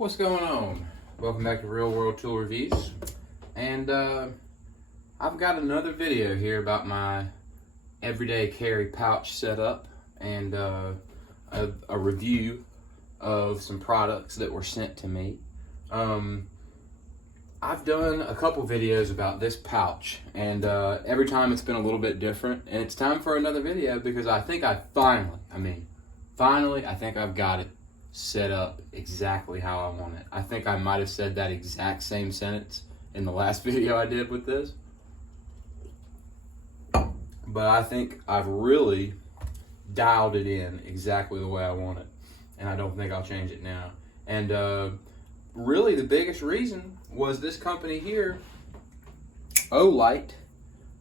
What's going on? Welcome back to Real World Tool Reviews, and I've got another video here about my everyday carry pouch setup and a review of some products that were sent to me. I've done a couple videos about this pouch, and every time it's been a little bit different, and it's time for another video because I think I finally I think I've got it set up exactly how I want it. I think I might have said that exact same sentence in the last video I did with this, but I think I've really dialed it in exactly the way I want it, and I don't think I'll change it now. And really the biggest reason was this company here, Olight.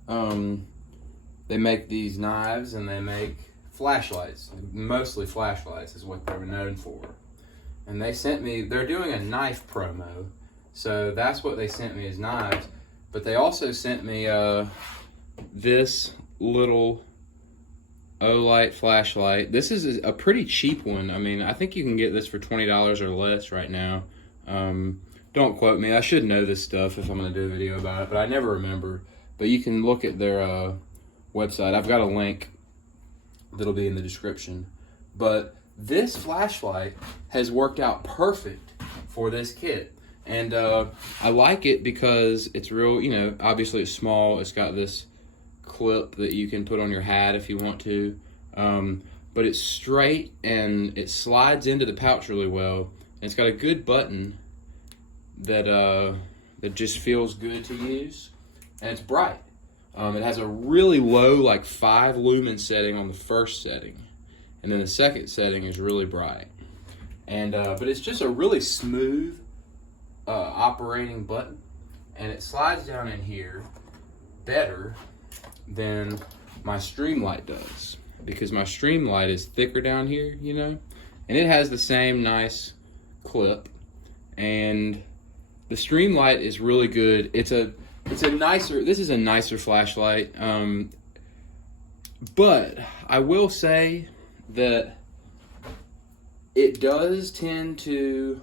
They make these knives and they make flashlights. Mostly flashlights is what they're known for. And they sent me, they're doing a knife promo, so that's what they sent me as knives. But they also sent me this little Olight flashlight. This is a pretty cheap one. I mean, I think you can get this for $20 or less right now. Don't quote me. I should know this stuff if I'm going to do a video about it, but I never remember. But you can look at their website. I've got a link that'll be in the description. But this flashlight has worked out perfect for this kit. And I like it because it's real, you know, obviously it's small. It's got this clip that you can put on your hat if you want to. But it's straight and it slides into the pouch really well. And it's got a good button that that just feels good to use. And it's bright. It has a really low, like 5 lumen setting on the first setting, and then the second setting is really bright. And but it's just a really smooth operating button, and it slides down in here better than my Streamlight does, because my Streamlight is thicker down here, you know, and it has the same nice clip, and the Streamlight is really good. This is a nicer flashlight, but I will say that it does tend to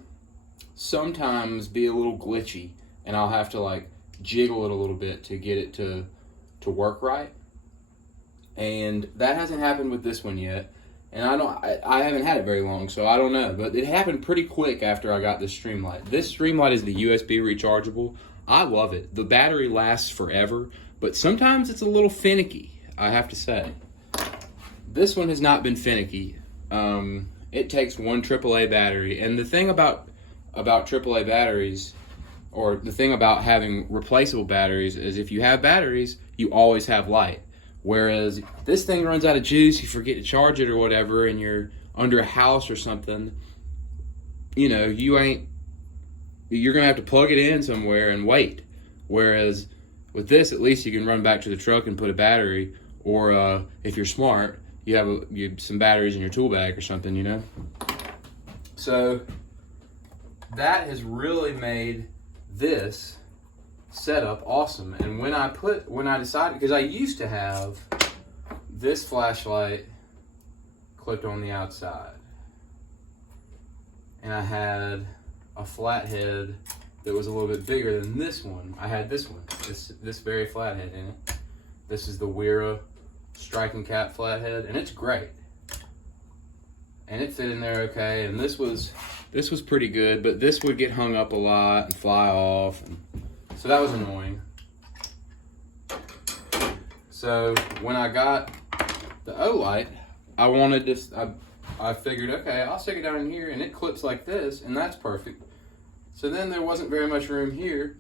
sometimes be a little glitchy, and I'll have to like jiggle it a little bit to get it to work right. And that hasn't happened with this one yet, and I haven't had it very long, so I don't know, but it happened pretty quick after I got this Streamlight. This Streamlight is the USB rechargeable. I love it. The battery lasts forever, but sometimes it's a little finicky, I have to say. This one has not been finicky. It takes one AAA battery, and the thing about AAA batteries, or the thing about having replaceable batteries, is if you have batteries, you always have light. Whereas this thing runs out of juice, you forget to charge it or whatever, and you're under a house or something, you know, you're going to have to plug it in somewhere and wait. Whereas with this, at least you can run back to the truck and put a battery, or if you're smart, you have some batteries in your tool bag or something, you know? So that has really made this setup awesome. And when I decided, because I used to have this flashlight clipped on the outside, and I had a flathead that was a little bit bigger than this one. I had this one, this very flathead in it. This is the Wera striking cap flathead, and it's great. And it fit in there okay, and this was pretty good, but this would get hung up a lot and fly off, and so that was annoying. So when I got the Olight, I wanted this, I figured, okay, I'll stick it down in here, and it clips like this, and that's perfect. So then there wasn't very much room here,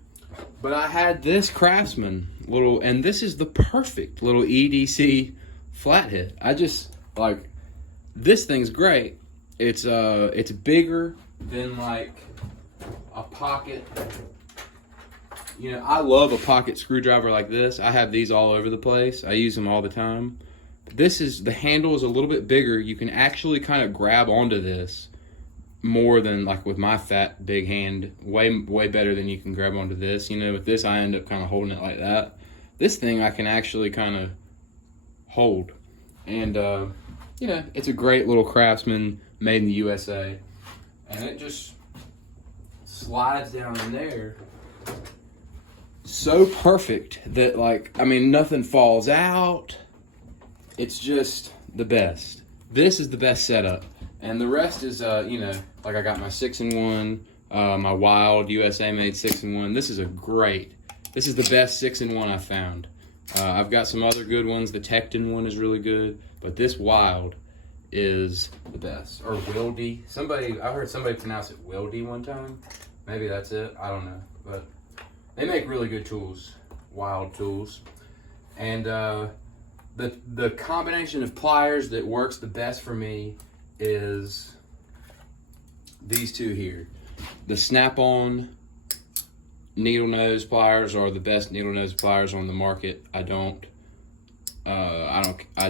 but I had this Craftsman little, and this is the perfect little EDC flathead. I just, like, this thing's great. It's bigger than like a pocket. You know, I love a pocket screwdriver like this. I have these all over the place. I use them all the time. The handle is a little bit bigger. You can actually kind of grab onto this more than like with my fat big hand. Way better than you can grab onto this. You know, with this I end up kind of holding it like that. This thing I can actually kind of hold. And you know, it's a great little Craftsman made in the USA. And slides down in there so perfect that, like, I mean, nothing falls out. It's just the best. This is the best setup. And the rest is, you know, like I got my 6-in-1, my Wild USA made 6-in-1. This is the best 6-in-1 I've found. I've got some other good ones. The Tecton one is really good, but this Wild is the best. Or Wildy. I heard somebody pronounce it Wildy one time. Maybe that's it. I don't know. But they make really good tools. Wild tools. And the combination of pliers that works the best for me is these two here. The Snap-on needle nose pliers are the best needle nose pliers on the market. I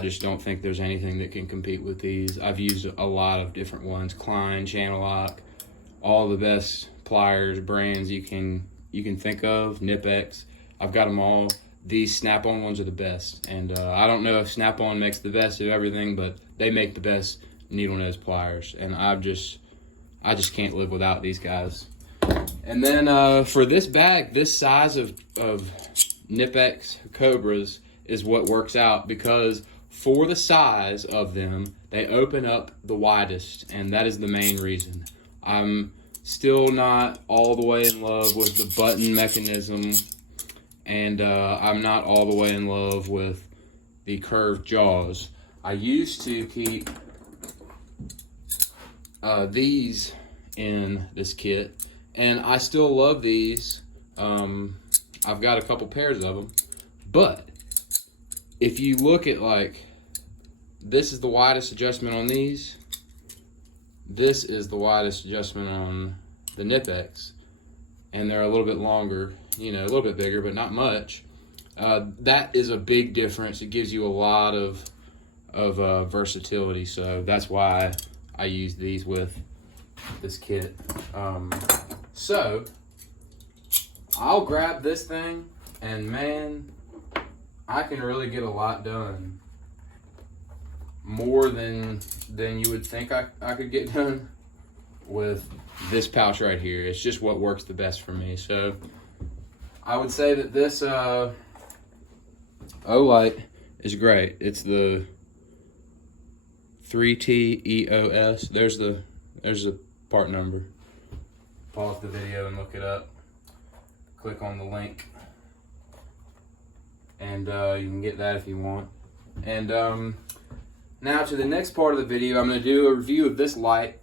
just don't think there's anything that can compete with these. I've used a lot of different ones. Klein, Channel Lock, all the best pliers brands you can think of. Nip-X, I've got them all. These Snap-on ones are the best, and I don't know if Snap-on makes the best of everything, but they make the best needle nose pliers, and I just can't live without these guys. And then for this bag, this size of Nip-X Cobras is what works out, because for the size of them, they open up the widest, and that is the main reason. I'm still not all the way in love with the button mechanism, and I'm not all the way in love with the curved jaws. I used to keep these in this kit, and I still love these. I've got a couple pairs of them, but if you look at, like, this is the widest adjustment on these, this is the widest adjustment on the Nip-X, and they're a little bit longer, you know, a little bit bigger, but not much. That is a big difference. It gives you a lot of versatility, so that's why I use these with this kit. So I'll grab this thing, and man, I can really get a lot done. More than you would think I could get done with this pouch right here. It's just what works the best for me. So I would say that this Olight is great. It's the 3TEOS. There's the part number. Pause the video and look it up. Click on the link, and you can get that if you want. And now to the next part of the video, I'm going to do a review of this knife.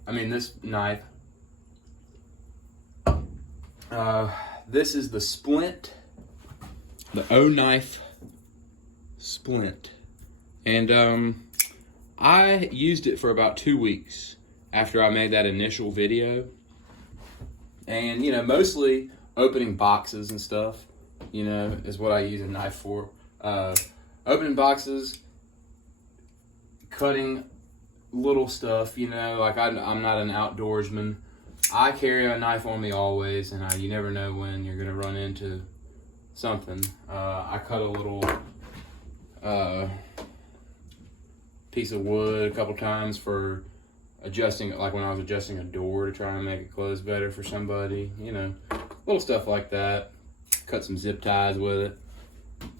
This is the Splint, the O-Knife Splint. And I used it for about 2 weeks after I made that initial video. And, you know, mostly opening boxes and stuff, you know, is what I use a knife for. Opening boxes, cutting little stuff, you know, like I'm not an outdoorsman. I carry a knife on me always, and you never know when you're going to run into something. I cut a little piece of wood a couple times for adjusting it, like when I was adjusting a door to try and make it close better for somebody, you know, little stuff like that. Cut some zip ties with it,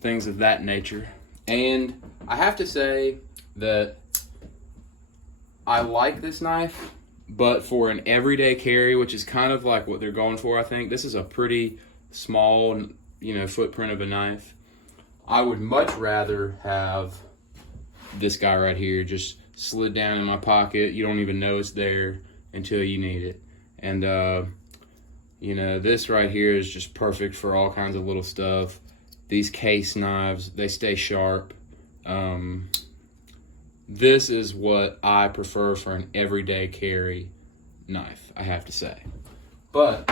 things of that nature. And I have to say that I like this knife, but for an everyday carry, which is kind of like what they're going for, I think this is a pretty small, you know, footprint of a knife. I would much rather have this guy right here just slid down in my pocket. You don't even know it's there until you need it. And you know, this right here is just perfect for all kinds of little stuff. These case knives, they stay sharp. This is what I prefer for an everyday carry knife, I have to say. But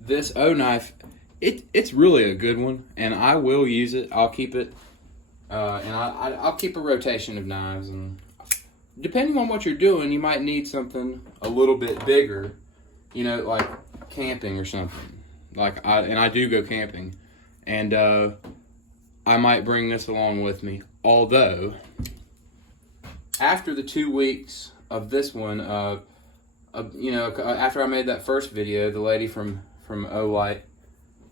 this O-Knife, it's really a good one, and I will use it. I'll keep it, and I'll keep a rotation of knives. And depending on what you're doing, you might need something a little bit bigger, you know, like camping or something. Like I do go camping, and I might bring this along with me. Although, after the 2 weeks of this one, you know, after I made that first video, the lady from Olight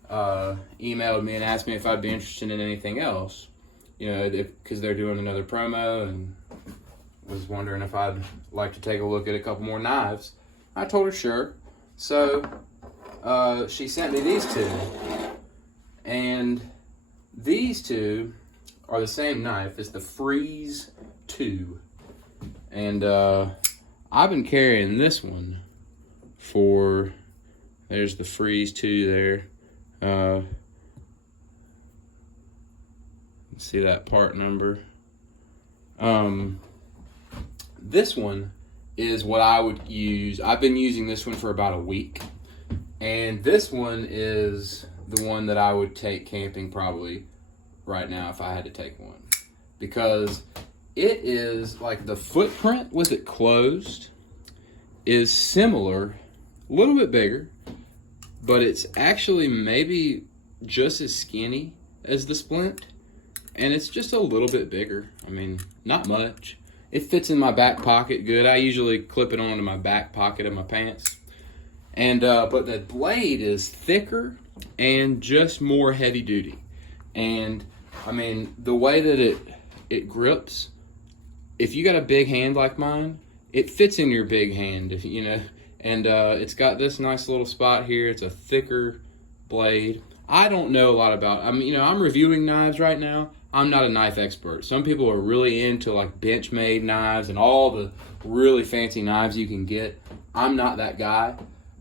emailed me and asked me if I'd be interested in anything else, you know, because they're doing another promo, and was wondering if I'd like to take a look at a couple more knives. I told her sure. So she sent me these two, and these two are the same knife. It's the Freeze 2, and I've been carrying this one for, there's the Freeze 2 there. See that part number. This one is what I would use. I've been using this one for about a week, and this one is the one that I would take camping probably right now if I had to take one, because it is like the footprint with it closed is similar, a little bit bigger, but it's actually maybe just as skinny as the Splint, and it's just a little bit bigger. I mean, not much. It fits in my back pocket good. I usually clip it onto my back pocket of my pants. And but the blade is thicker and just more heavy duty. And I mean, the way that it grips, if you got a big hand like mine, it fits in your big hand, if you know. And it's got this nice little spot here. It's a thicker blade. I don't know a lot about, I'm reviewing knives right now. I'm not a knife expert. Some people are really into like Benchmade knives and all the really fancy knives you can get. I'm not that guy,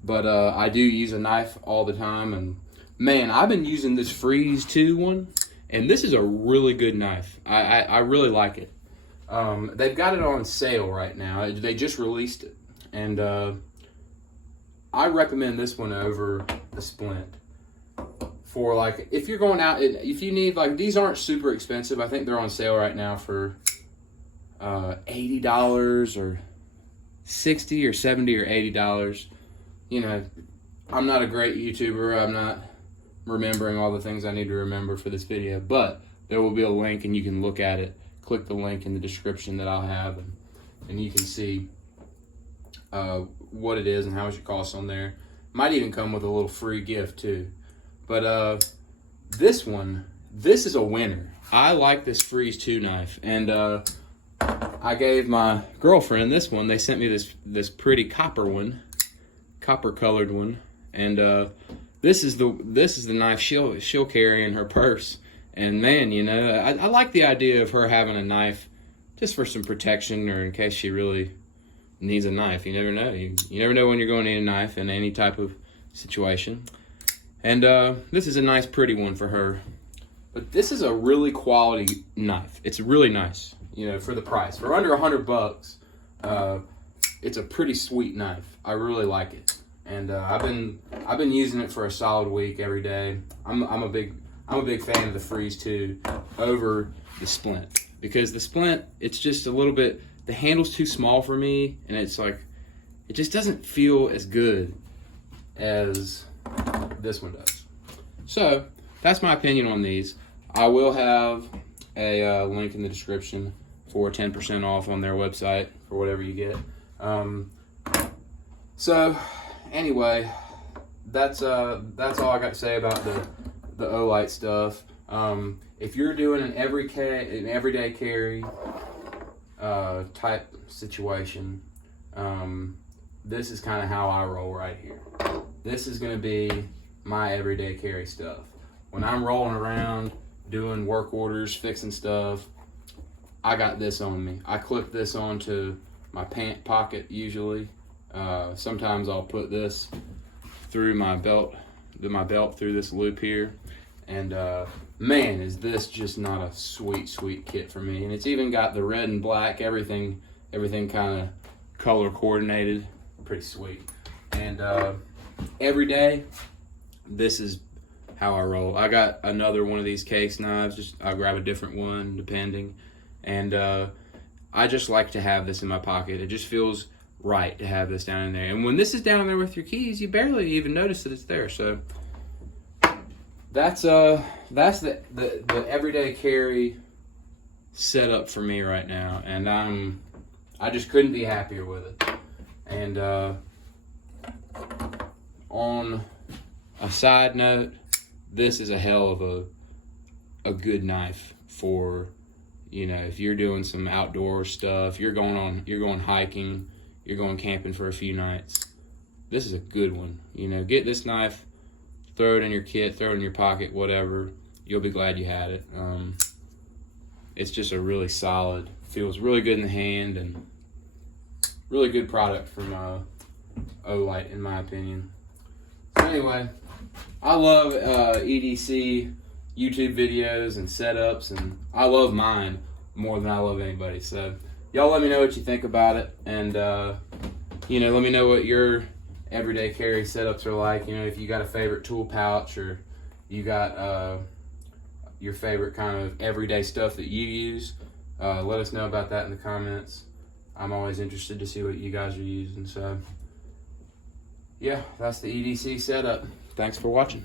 but I do use a knife all the time. And man, I've been using this Freeze 2 one, and this is a really good knife. I really like it. They've got it on sale right now. They just released it, and I recommend this one over the Splint. For like, if you're going out, if you need, like, these aren't super expensive. I think they're on sale right now for $80 or $60 or $70 or $80. You know, I'm not a great YouTuber. I'm not remembering all the things I need to remember for this video, but there will be a link and you can look at it. Click the link in the description that I'll have, and you can see what it is and how much it costs on there. Might even come with a little free gift too. But this one, this is a winner. I like this Freeze 2 knife, and I gave my girlfriend this one. They sent me this pretty copper colored one, and this is the knife she'll carry in her purse. And man, you know, I like the idea of her having a knife just for some protection, or in case she really needs a knife. You never know. You never know when you're going to need a knife in any type of situation. And this is a nice, pretty one for her. But this is a really quality knife. It's really nice, you know, for the price. For under $100, it's a pretty sweet knife. I really like it, and I've been using it for a solid week every day. I'm a big fan of the Freeze 2 over the Splint, because the Splint, it's just a little bit, the handle's too small for me, and it's like, it just doesn't feel as good as this one does. So that's my opinion on these. I will have a link in the description for 10% off on their website for whatever you get. So anyway, that's all I got to say about the Olight stuff. If you're doing an everyday carry type situation, this is kind of how I roll right here. This is going to be my everyday carry stuff. When I'm rolling around doing work orders, fixing stuff, I got this on me. I clip this onto my pant pocket usually. Sometimes I'll put this through my belt through this loop here. And man, is this just not a sweet kit for me. And it's even got the red and black, everything kind of color coordinated. Pretty sweet. And every day, this is how I roll. I got another one of these case knives. I'll grab a different one depending. And I just like to have this in my pocket. It just feels right to have this down in there. And when this is down there with your keys, you barely even notice that it's there. So that's the everyday carry setup for me right now, and I just couldn't be happier with it. And on a side note, this is a hell of a good knife for, you know, if you're doing some outdoor stuff, you're going hiking, you're going camping for a few nights. This is a good one. You know, get this knife, throw it in your kit, throw it in your pocket, whatever. You'll be glad you had it. It's just a really solid, feels really good in the hand, and really good product from Olight, in my opinion. So anyway, I love EDC YouTube videos and setups, and I love mine more than I love anybody. So y'all let me know what you think about it, and you know, let me know what your everyday carry setups are like. You know, if you got a favorite tool pouch, or you got your favorite kind of everyday stuff that you use. Let us know about that in the comments. I'm always interested to see what you guys are using. So yeah, that's the EDC setup. Thanks for watching.